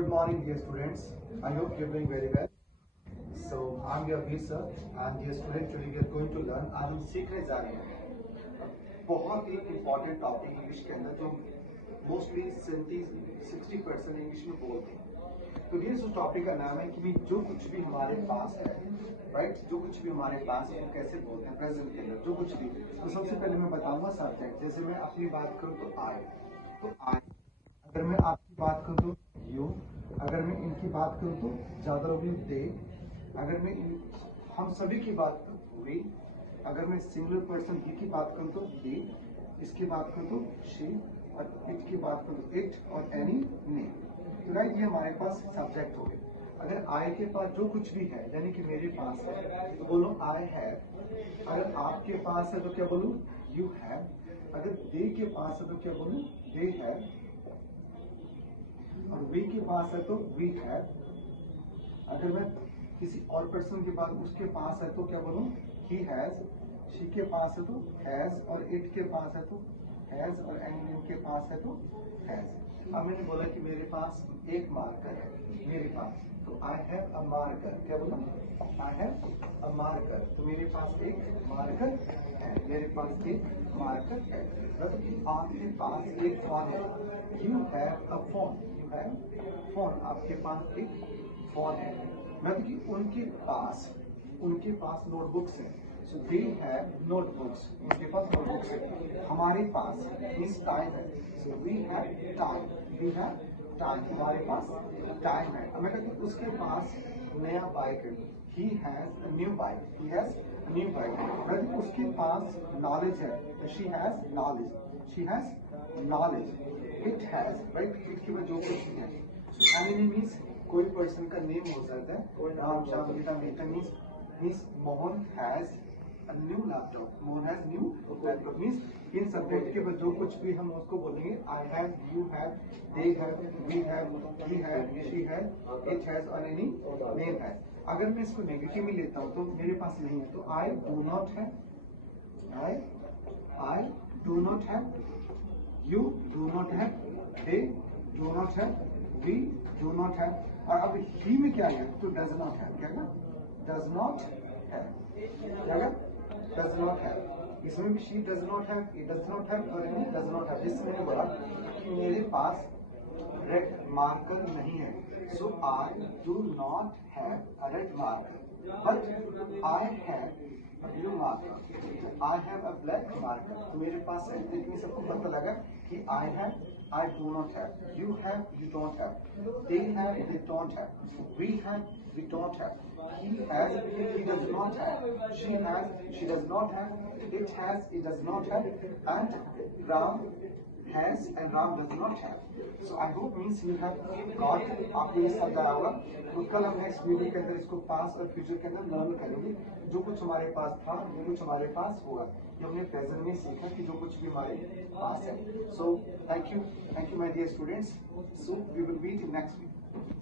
Good morning, dear students. I hope you're doing very well. So, I'm your Veer sir, and dear students, today we are going to learn. आज हम सीखने जा रहे हैं बहुत ही important topic English के अंदर जो मोस्टली 60% इंग्लिश में बोलते हैं। तो ये उस टॉपिक का नाम है कि जो कुछ भी हमारे पास है, राइट, जो कुछ भी हमारे पास है वो कैसे बोलते हैं प्रेजेंट के अंदर, जो कुछ भी। तो सबसे पहले मैं बताऊंगा सब्जेक्ट। जैसे मैं अपनी बात करूँ तो आई, अगर मैं आपकी बात करूँ तो यू, अगर मैं इनकी बात करूँ तो ज्यादा लोग दे, अगर मैं हम सभी की बात करूँ तो वी, अगर मैं सिंगुलर पर्सन ही की बात करूँ तो ही, इसकी बात करूँ तो शी, और इट की बात करूँ तो इट, और एनी ने। तो राइट, ये हमारे पास सब्जेक्ट हो गए। अगर आई के पास जो कुछ भी है, यानी कि मेरे पास है, तो बोलो आई हैव। अगर आपके पास है तो क्या बोलूं, यू हैव। अगर दे के पास है तो क्या बोलूं, दे हैव। और वी के पास है तो वी हैव। अगर मैं किसी और पर्सन के पास उसके पास है तो क्या बोलूं, ही हैज। शी के पास है तो हैज, और इट के पास है तो हैज, और एनी के पास है तो हैज। अब मैंने बोला कि मेरे पास एक मार्कर है, मेरे पास, तो आई हैव अ मार्कर। क्या बोला, आई हैव अ मार्कर। तो मेरे पास एक मार्कर है, मेरे पास एक मार्कर है। मतलब आपके पास एक फोन है, you have a phone, you have phone, आपके पास एक फोन है। मतलब कि उनके पास नोटबुक्स है, सो दे हैव नोटबुक्स, उनके पास नोटबुक्स है। हमारे पास मीन्स टाइम है, so we have time, we have time, हमारे पास टाइम है। मैं कहती हूँ उसके पास नया बाइक है, he has a new bike, he has a new bike. मतलब उसके पास नॉलेज है, she has knowledge, she has knowledge. It has, right, it की वजह कुछ है। सो एनी मीन्स कोई पर्सन का नेम हो सकता है, नाम, शाम, गीता, मेटा means Mohan has a new laptop, Mohan has new laptop. Means इन सब्जेक्ट के बाद जो कुछ भी हम उसको बोलेंगे, I have, you have, they have, we have, he have, she have, it has, और एनी नेम हैज। अगर मैं इसको नेगेटिव में लेता हूँ तो मेरे पास नहीं है, तो I do not have, I do not have, you do not have, they do not have, we do not have. और अब ही में क्या है, तो डज नॉट हैव। क्या डज नॉट हैव, क्या डज नॉट हैव। इसमें भी she does not have, it does not have, और इट डज नॉट हैव। जिससे मैंने बोला कि मेरे पास रेड मार्कर नहीं है, so I do not have a red marker, but I have a blue marker, I have a black marker। तो मेरे पास है, इतनी सबको पता लगा कि I have, I do not have, you have, you don't have, they have, they don't have, we have, we don't have, he has, he does not have, she has, she does not have, it has, it does not have, and Ram has and Ram does not have। So I hope means you have got, आपको ये समझ आया होगा। तो कल हम next video के अंदर इसको पास और फ्यूचर के अंदर लर्न करेंगे। जो कुछ हमारे पास था, जो कुछ हमारे पास होगा, ये हमने प्रेजेंट में सीखा कि जो कुछ भी हमारे पास है। So thank you my dear students. So we will meet in next video.